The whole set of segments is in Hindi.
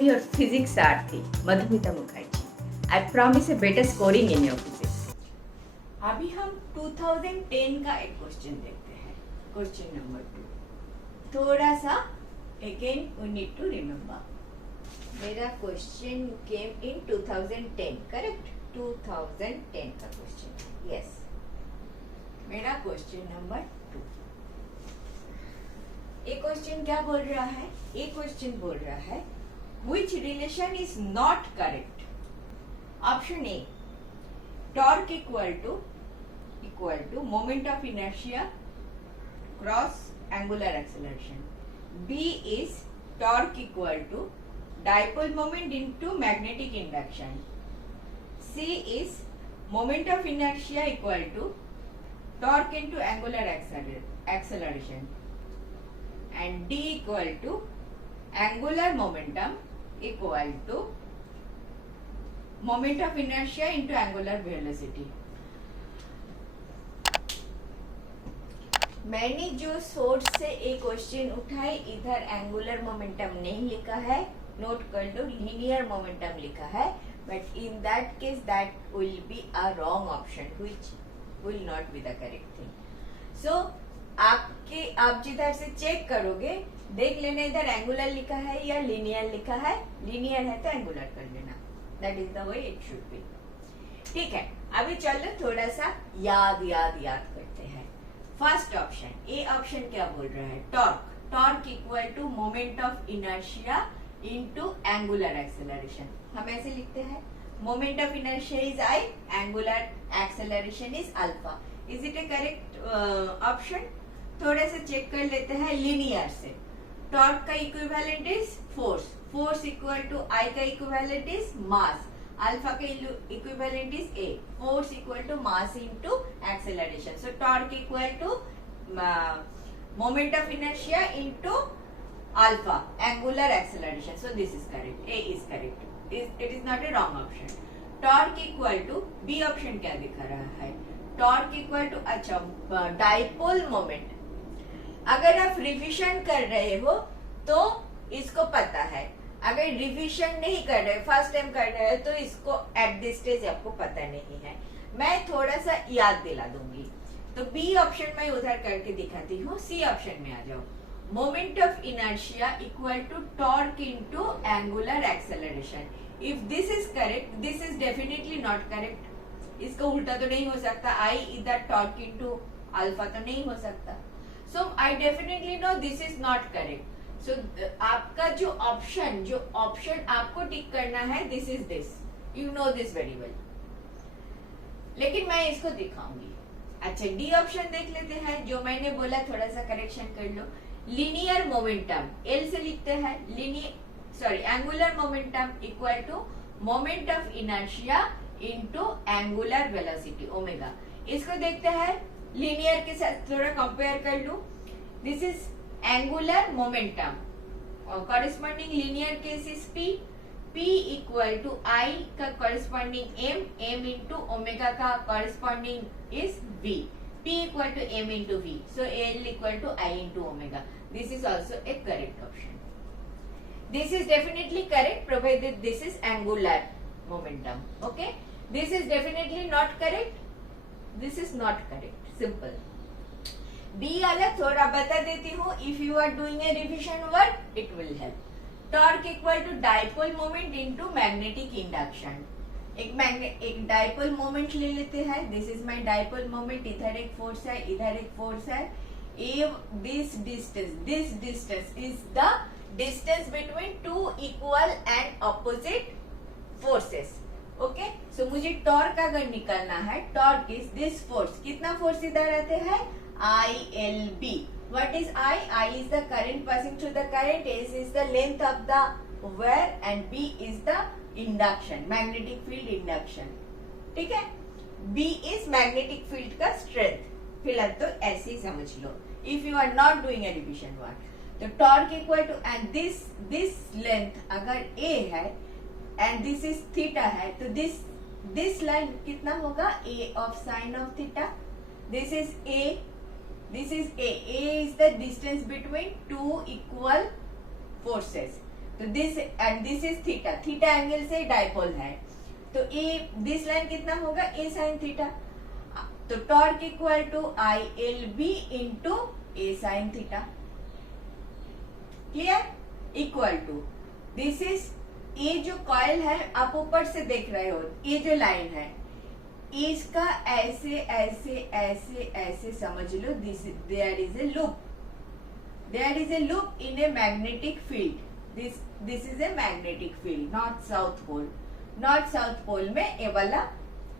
am your physics Arthi, Madhumita Mukherjee. I promise a better scoring in your physics. अभी हम 2010 का एक क्वेश्चन देखते हैं, क्वेश्चन नंबर 2। थोड़ा सा again we need to remember, मेरा क्वेश्चन केम इन 2010, करेक्ट? 2010 का क्वेश्चन, यस। मेरा क्वेश्चन नंबर 2। ये क्वेश्चन क्या बोल रहा है? ये क्वेश्चन बोल रहा है which relation is not correct? Option A, torque equal to moment of inertia cross angular acceleration. B is torque equal to dipole moment into magnetic induction. C is moment of inertia equal to torque into angular acceleration. And D equal to angular momentum equal to moment of inertia into angular velocity. मैंने जो सोर्स से एक क्वेश्चन उठाई, इधर एंगुलर मोमेंटम नहीं लिखा है, नोट कर लो, लीनियर मोमेंटम लिखा है, but in that case that will be a wrong option which will not be the correct thing. So आप जिधर से चेक करोगे देख लेना इधर एंगुलर लिखा है या लीनियर लिखा है। लीनियर है तो एंगुलर कर लेना, that is the way it should be. ठीक है, अभी चलो थोड़ा सा याद करते हैं। फर्स्ट ऑप्शन, ए ऑप्शन क्या बोल रहा है? Torque equal to moment of inertia into angular acceleration. हम ऐसे लिखते हैं, moment of inertia is I, angular acceleration is alpha. Is it a correct option? थोड़ा सा चेक कर लेते हैं लीनियर से। टॉर्क का equivalent is force equal to I का इक्विवेलेंट इज मास, अल्फा का equivalent is a, force equal to mass into acceleration. So torque equal to moment of inertia into alpha, angular acceleration. So this is correct, A is correct, it is not a wrong option. Torque equal to, B option क्या दिखा रहा है? टॉर्क इक्वल टू, अच्छा, डाइपोल मोमेंट। अगर आप रिविजन कर रहे हो तो इसको पता है, अगर रिवीजन नहीं कर रहे, फर्स्ट टाइम कर रहे हो तो इसको एट दिस स्टेज आपको पता नहीं है। मैं थोड़ा सा याद दिला दूंगी। तो बी ऑप्शन में उधर करके दिखाती हूँ, सी ऑप्शन में आ जाओ। Moment of inertia equal to torque into angular acceleration. If this is correct, this is definitely not correct. इसका उल्टा तो नहीं हो सकता, आई इधर टॉर्क इनटू अल्फा तो नहीं हो सकता। So I definitely know this is not correct. So आपका जो ऑप्शन आपको टिक करना है, this is this, you know this very well, लेकिन मैं इसको दिखाऊंगी। अच्छा, डी ऑप्शन देख लेते हैं, जो मैंने बोला थोड़ा सा करेक्शन कर लो। लीनियर मोमेंटम, एल से लिखते हैं, angular momentum equal to moment of inertia into angular velocity omega. इसको देखते हैं लीनियर के साथ, थोड़ा कंपेयर कर लूं। This is angular momentum, corresponding linear case is P equal to I का corresponding M into omega का corresponding is V, P equal to M into V, so L equal to I into omega. This is also a correct option. This is definitely correct provided this is angular momentum. Okay, this is definitely not correct, this is not correct, simple. B वाला थोड़ा बता देती हूँ, if you are doing a revision work it will help. Torque equal to dipole moment into magnetic induction. एक डाइपोल मोमेंट ले लेते हैं, this is my dipole moment, इधर एक फोर्स है, इधर एक फोर्स है। This distance is the distance between two equal and opposite forces. Okay, so मुझे टॉर्क अगर निकालना है, टॉर्क इज दिस फोर्स, कितना फोर्स इधर आते हैं? ILB. What is I? I is the current passing through the current, S is the length of the wire and B is the induction, magnetic field induction. ठीक है, B is magnetic field का strength। फिलहाल तो ऐसे ही समझ लो, if you are not doing a revision work। तो torque equal to, and this length अगर A है and this is theta है, तो this line कितना होगा? A of sin of theta। This is A, this is A. A is the distance between two equal forces. तो this and this is theta, theta angle से डाइपोल है, तो ए दिस लाइन कितना होगा, ए साइन थीटा, तो torque equal to I L B into A sine theta, clear, equal to this is, ये जो कॉइल है आप ऊपर से देख रहे हो, ये जो लाइन है इसका ऐसे ऐसे ऐसे ऐसे समझ लो, this there is a loop, there is a loop in a magnetic field, this is a magnetic field, north south pole, north south pole में ये वाला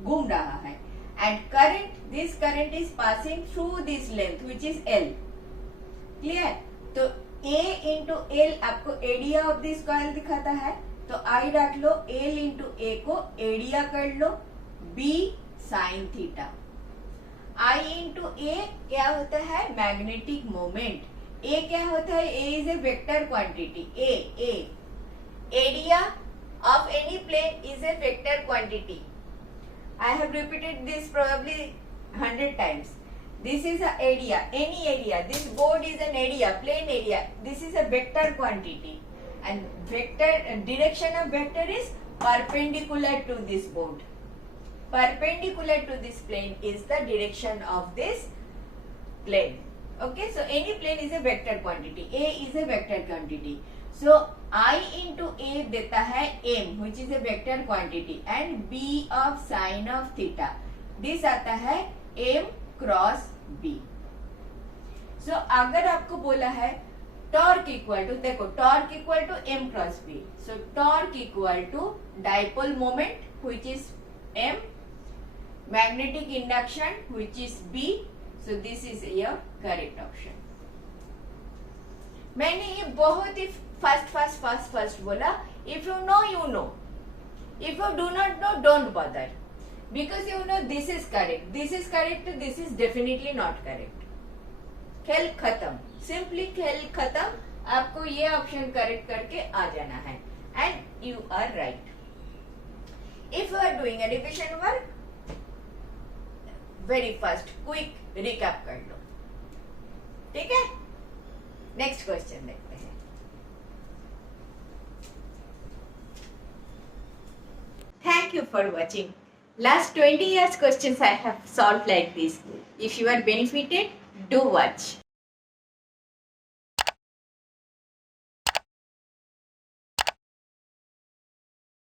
घूम रहा है, and current, this current is passing through this length which is L, clear, तो A इंटू एल आपको एरिया ऑफ दिस कॉइल दिखाता है, तो I रख लो, L इंटू ए को एरिया कर लो, B sine theta, I into A क्या होता है, मैग्नेटिक मोमेंट, A क्या होता है, A is a vector quantity, A area of any plane is a vector quantity, I have repeated this probably 100 times. This is a area, any area. This board is an area, plane area. This is a vector quantity, and vector direction of vector is perpendicular to this board. Perpendicular to this plane is the direction of this plane. Okay, so any plane is a vector quantity. A is a vector quantity. So I into A देता है M, which is a vector quantity, and B of sin of theta. This आता है M क्रॉस बी. सो अगर आपको बोला है टॉर्क इक्वल टू, देखो torque equal to M cross B, so torque equal to dipole moment which is M, magnetic induction which is B, so this is your correct option. मैंने ये बहुत ही फर्स्ट बोला, if you know you know, if you do not know don't bother, because you know this is correct, this is definitely not correct. खेल खत्म, सिंपली खेल खत्म, आपको ये ऑप्शन करेक्ट करके आ जाना है, and you are right. If you are doing a revision work, very fast quick recap कर लो, ठीक है. नेक्स्ट क्वेश्चन देखते हैं. Thank you for watching. Last 20 years questions I have solved like this. If you are benefited, do watch.